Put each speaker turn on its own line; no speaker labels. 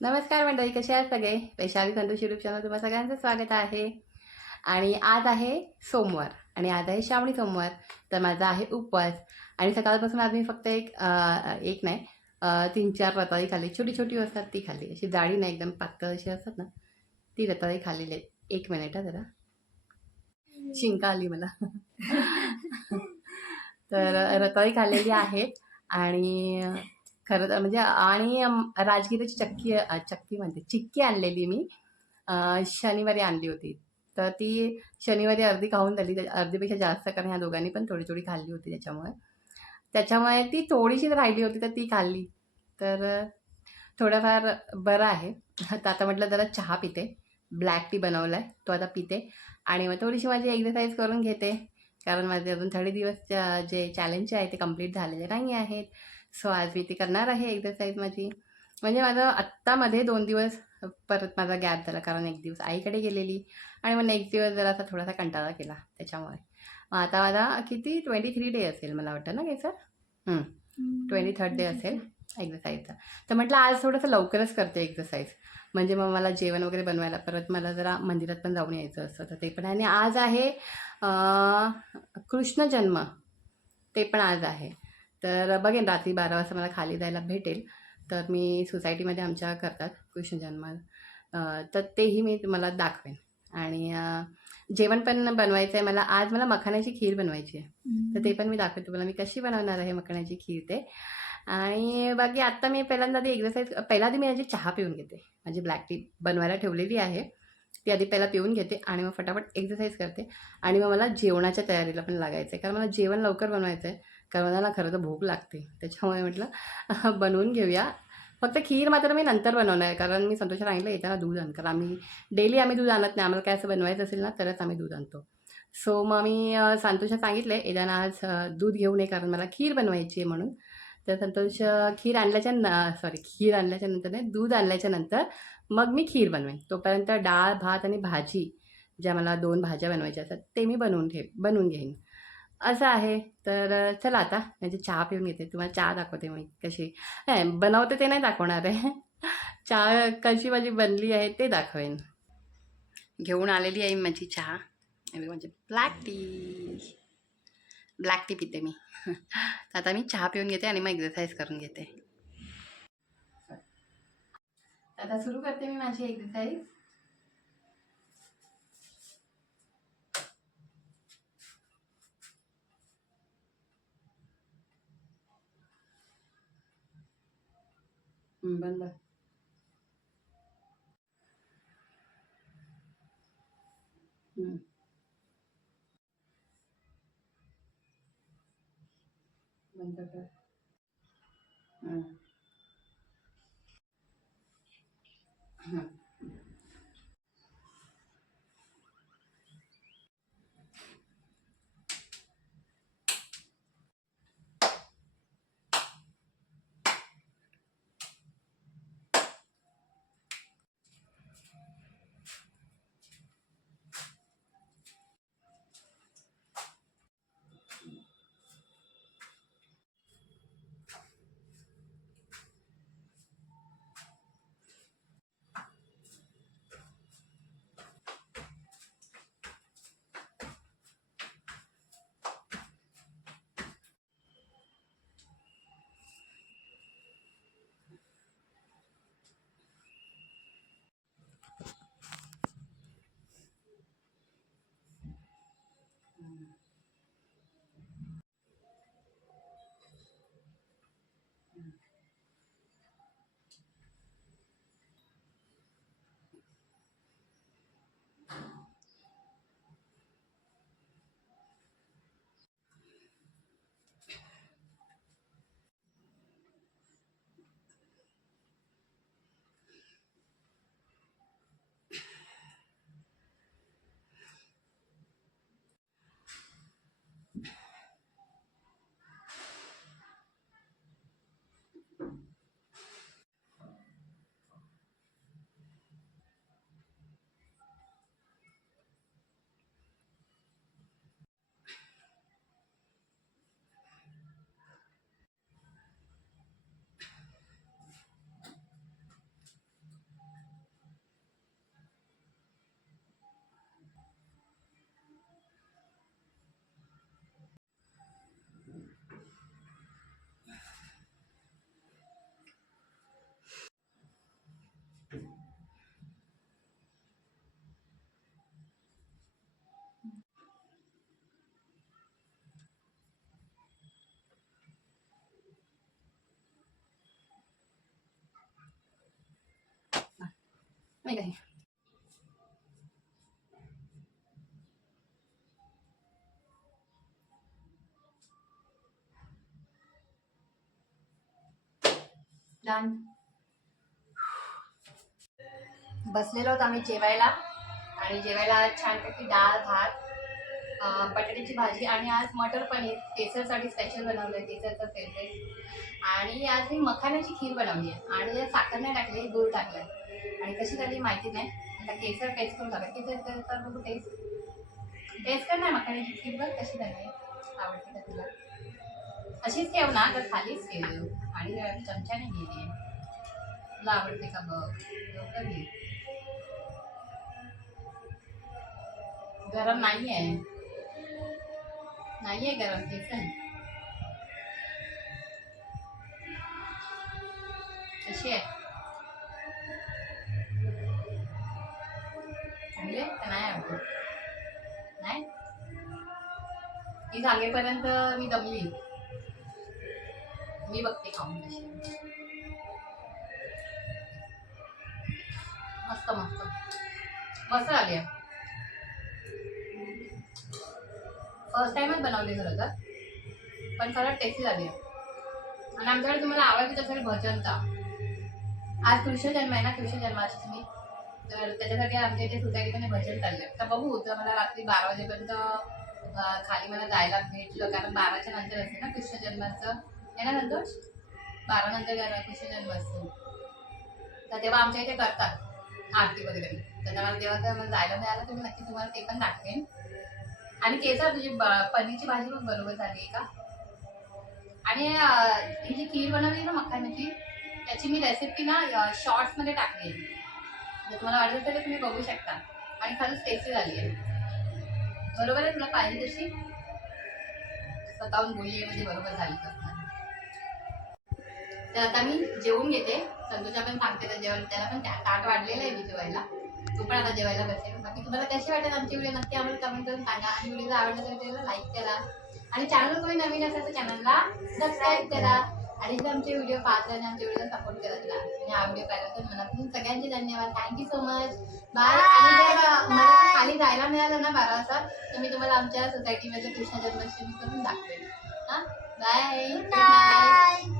नमस्कार मंडळी कसे आहात सगळे? वैशाली संतोष युट्यूब चॅनल सगळ्यांचं स्वागत आहे. आणि आज आहे सोमवार आणि आज आहे श्रावणी सोमवार तर माझा आहे उपवास. आणि सकाळपासून आज मी फक्त एक एक नाही तीन चार रताळी खाल्ली. छोटी छोटी असतात ती खाल्ली. अशी जाळी नाही एकदम पातळ अशी असतात ना ती रताळी खाल्लेली आहे एक मिनिट हा जरा. शिंका आली मला. तर रताळी खाल्लेली आहेत. आणि खरं तर म्हणजे आणि राजगिरीची चक्की चक्की म्हणते चिक्की आणलेली मी. शनिवारी आणली होती. तर ती शनिवारी अर्धी खाऊन झाली. अर्धीपेक्षा जास्त कारण ह्या दोघांनी पण थोडी थोडी खाल्ली होती त्याच्यामुळे. त्याच्यामुळे ती थोडीशी राहिली होती तर ती खाल्ली. तर थोडंफार बरं आहे. तर आता म्हटलं जरा चहा पिते. ब्लॅक टी बनवला आहे तो आता पिते. आणि मग थोडीशी माझी एक्सरसाइज करून घेते. कारण माझे अजून थोडे दिवस जे चॅलेंज आहे ते कंप्लीट झालेले नाही आहेत. सो आज मी ती करणार आहे एक्सरसाइज माझी. म्हणजे माझं आत्तामध्ये दोन दिवस परत माझा गॅप झाला कारण एक दिवस आईकडे गेलेली आणि मग नेक्स्ट दिवस जरासा थोडासा कंटाळा केला त्याच्यामुळे. मग आता माझा किती? ट्वेंटी थ्री डे असेल मला वाटतं ना सर ट्वेंटी थर्ड डे असेल एक्सरसाइजचा तर म्हटलं आज थोडंसं लवकरच करते एक्सरसाइज म्हणजे मग मला जेवण वगैरे बनवायला परत मला जरा मंदिरात पण जाऊन यायचं असतं तर ते पण. आणि आज आहे कृष्ण जन्म. ते पण आज आहे. तर बघेन रात्री बारा वाजता मला खाली जायला भेटेल. तर मी सोसायटीमध्ये आमच्या करतात कृष्ण जन्म तर तेही मी तुम्हाला दाखवेन. आणि जेवण पण बनवायचं आहे मला. आज मला मखाण्याची खीर बनवायची आहे. तर ते पण मी दाखवते तुम्हाला. मी कशी बनवणार आहे मखाण्याची खीर ते. आणि बाकी आत्ता मी पहिल्यांदा आधी एक्सरसाइज पहिला आधी मी आधी चहा पिऊन घेते. माझी ब्लॅक टी बनवायला ठेवलेली आहे. ती आधी पहिला पिऊन घेते आणि मग फटाफट एक्सरसाइज करते. आणि मग मला जेवणाच्या तयारीला पण लागायचं आहे कारण मला जेवण लवकर बनवायचं आहे कारण मला खरं तर भूक लागते. त्याच्यामुळे म्हटलं बनवून घेऊया. फक्त खीर मात्र मी नंतर बनवणार आहे कारण मी संतोष सांगितलं येताना दूध आण. कारण आम्ही डेली आम्ही दूध आणत नाही आम्हाला काय असं बनवायचं असेल ना तरच आम्ही दूध आणतो. सो मग मी अ, संतोषला सांगितलं आहे येताना आज दूध घेऊन ये कारण मला खीर बनवायची आहे म्हणून. तर संतोष खीर आणल्याच्या न सॉरी खीर आणल्याच्या नंतर नाही दूध आणल्याच्या नंतर मग मी खीर बनवेन. तोपर्यंत डाळ भात आणि भाजी ज्या मला दोन भाज्या बनवायच्या असतात ते मी बनवून ठेव बनवून घेईन. असं आहे. तर चला आता म्हणजे चहा पिऊन घेते. तुम्हाला चहा दाखवते मी कशी. नाही बनवते ते नाही दाखवणार आहे. चहा कशी माझी बनली आहे ते दाखवेन. घेऊन आलेली आहे माझी चहा. आणि म्हणजे ब्लॅक टी. ब्लॅक टी पिते मी. तर आता मी चहा पिऊन घेते आणि मग एक्सरसाइज करून घेते. आता सुरू करते मी माझी एक्सरसाइज ம் ಬಂದ ಹ್ಞೂ ಬಂದ नाही काही बसलेलो होतो आम्ही जेवायला. आणि जेवायला आज छानपैकी डाळ भात बटाट्याची भाजी आणि आज मटर पनीर. केसरसाठी स्पेशल बनवलं आहे केसरचं फेवरेट. आणि आज मी मखाण्याची खीर बनवली आहे. आणि साखर नाही टाकली गूळ टाकलं आणि कशी झाली माहिती नाही. आता केसर टेस्ट करून झाला केसर तर बघू टेस्ट टेस्ट कर नाही मखाण्याची खीर बघ कशी झाली. आवडते का तुला? अशीच ठेव ना तर खालीच ठेव आणि चमच्याने घे तुला आवडते का बघ? लवकर घे. गरम नाही आहे नाही आहे गरम. केसर. ती सांगेपर्यंत मी दमली. मी बघते खाऊन कशी. मस्त मस्त. मस्त आली फर्स्ट टाइमच बनवली खरं तर. पण खरंच टेस्टी झाली आणि आमच्याकडे तुम्हाला आवडत असेल भजनचा आज कृष्ण जन्म आहे ना कृष्ण जन्माष्टमी. तर त्याच्यासाठी आमच्या इथे सोसायटीमध्ये भजन चाललंय. तर बघू तर मला रात्री बारा वाजेपर्यंत खाली मला जायला भेटलं. कारण बाराच्या नंतर असते ना कृष्ण जन्माचं. आहे ना संतोष? बारा नंतर कृष्ण जन्म असतो तर तेव्हा आमच्या इथे करतात आरती वगैरे. तर त्यामुळे तेव्हा तर मला जायला मिळालं तर मी नक्की तुम्हाला ते पण दाखवेन. आणि केसर म्हणजे तुझी पनीरची भाजी पण बरोबर झाली आहे का? आणि ही जी खीर बनवली ना मखाण्याची त्याची मी रेसिपी ना शॉर्ट्समध्ये टाकली आहे. जर तुम्हाला वाटत तर तुम्ही बघू शकता. आणि खरंच टेस्टी झाली आहे. बरोबर आहे तुला पाहिजे तशी? स्वतःहून बोलली म्हणजे बरोबर झाली तर. तर आता मी जेवून घेते. संतोषा पण सांगते तर जेवण त्याला पण ताट वाढलेलं आहे मी जेवायला. तू पण आता जेवायला बसेल बाकी तुम्हाला कशी वाटेल आमची व्हिडिओ? नक्की आम्हाला कमेंट करून सांगा. आणि व्हिडिओ आवडला तर त्याला लाईक करा. आणि चॅनल कोणी नवीन असेल तर चॅनलला सबस्क्राईब करा. आणि जर आमचे व्हिडिओ पाहत आणि आमच्या व्हिडिओला सपोर्ट करत राहा आणि हा व्हिडिओ पाहिल्याबद्दल मनापासून सगळ्यांचे धन्यवाद. थँक्यू सो मच बाय आणि जर मला खाली जायला मिळालं ना बारा वाजता तर मी तुम्हाला आमच्या सोसायटीमध्ये कृष्ण जन्माष्टमी करून दाखवेल हां? बाय